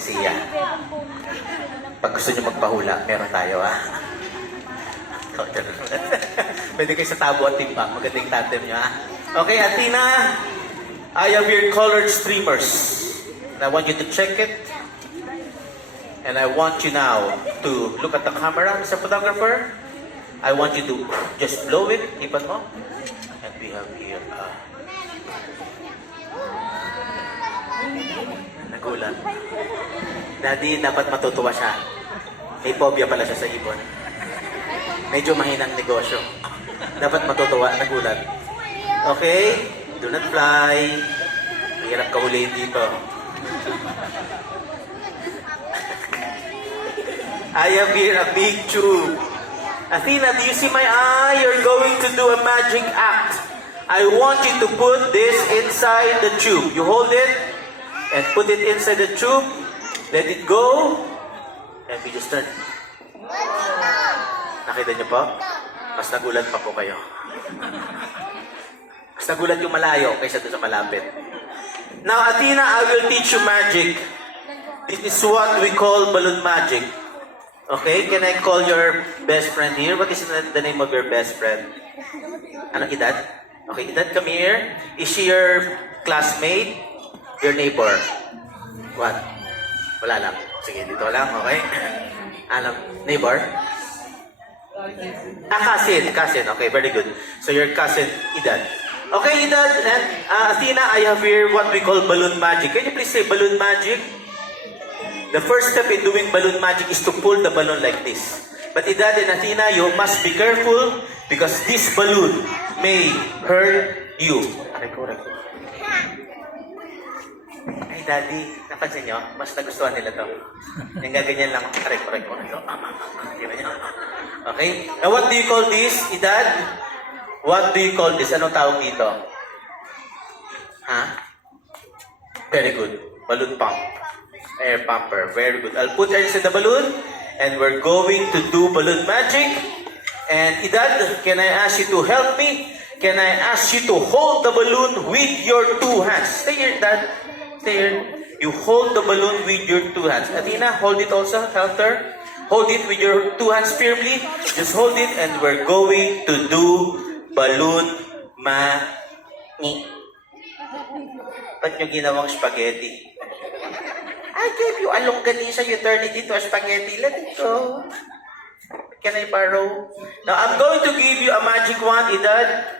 Siya. Pag gusto nyo magpahula, meron tayo, ha? Pwede kayo sa tabo at timbang. Magandang tandem nyo, ha? Okay, Athena, I have your colored streamers. And I want you to check it. And I want you now to look at the camera, Mr. Photographer. I want you to just blow it. Ipan mo. And we have here, nagulat. Daddy, dapat matutuwa siya. May phobia pala siya sa ibon. Medyo mahinang negosyo. Dapat matutuwa, nagulat. Okay? Do not fly. Mahirap kahulihin dito. I have here a big tube. Athena, do you see my eye? You're going to do a magic act. I want you to put this inside the tube. You hold it and put it inside the tube. Let it go. And we just turn. Nakita niyo po? Mas nagulat pa po kayo. Mas nagulat yung malayo kaysa doon sa malapit. Now, Athena, I will teach you magic. This is what we call balloon magic. Okay, can I call your best friend here? What is the name of your best friend? Anong edad? Okay, edad, come here. Is she your classmate? Your neighbor? What? Wala lang. Sige, dito lang, okay? Ano? Neighbor? Cousin. Cousin. Okay, very good. So your cousin, Edad. Okay, Edad and Athena, I have here what we call balloon magic. Can you please say balloon magic? The first step in doing balloon magic is to pull the balloon like this. But Edad and Athena, you must be careful because this balloon may hurt you. Ay, Daddy, napansin nyo? Mas nagustuhan nila to. Yung gaganyan lang. Aray. Okay? Now, what do you call this, Edad? What do you call this? Anong tawag dito? Ha? Very good. Balloon pump. Air pumper. Very good. I'll put air inside the balloon and we're going to do balloon magic. And Edad, can I ask you to help me? Can I ask you to hold the balloon with your two hands? Stay here, Dad. Stay here. You hold the balloon with your two hands. Athena, hold it also. Help her. Hold it with your two hands firmly. Just hold it and we're going to do balloon magic. Ba't nyo ginawang spaghetti? I gave you a longganisa, you turn it into a spaghetti. Let it go. Can I borrow? Now, I'm going to give you a magic wand, Edad.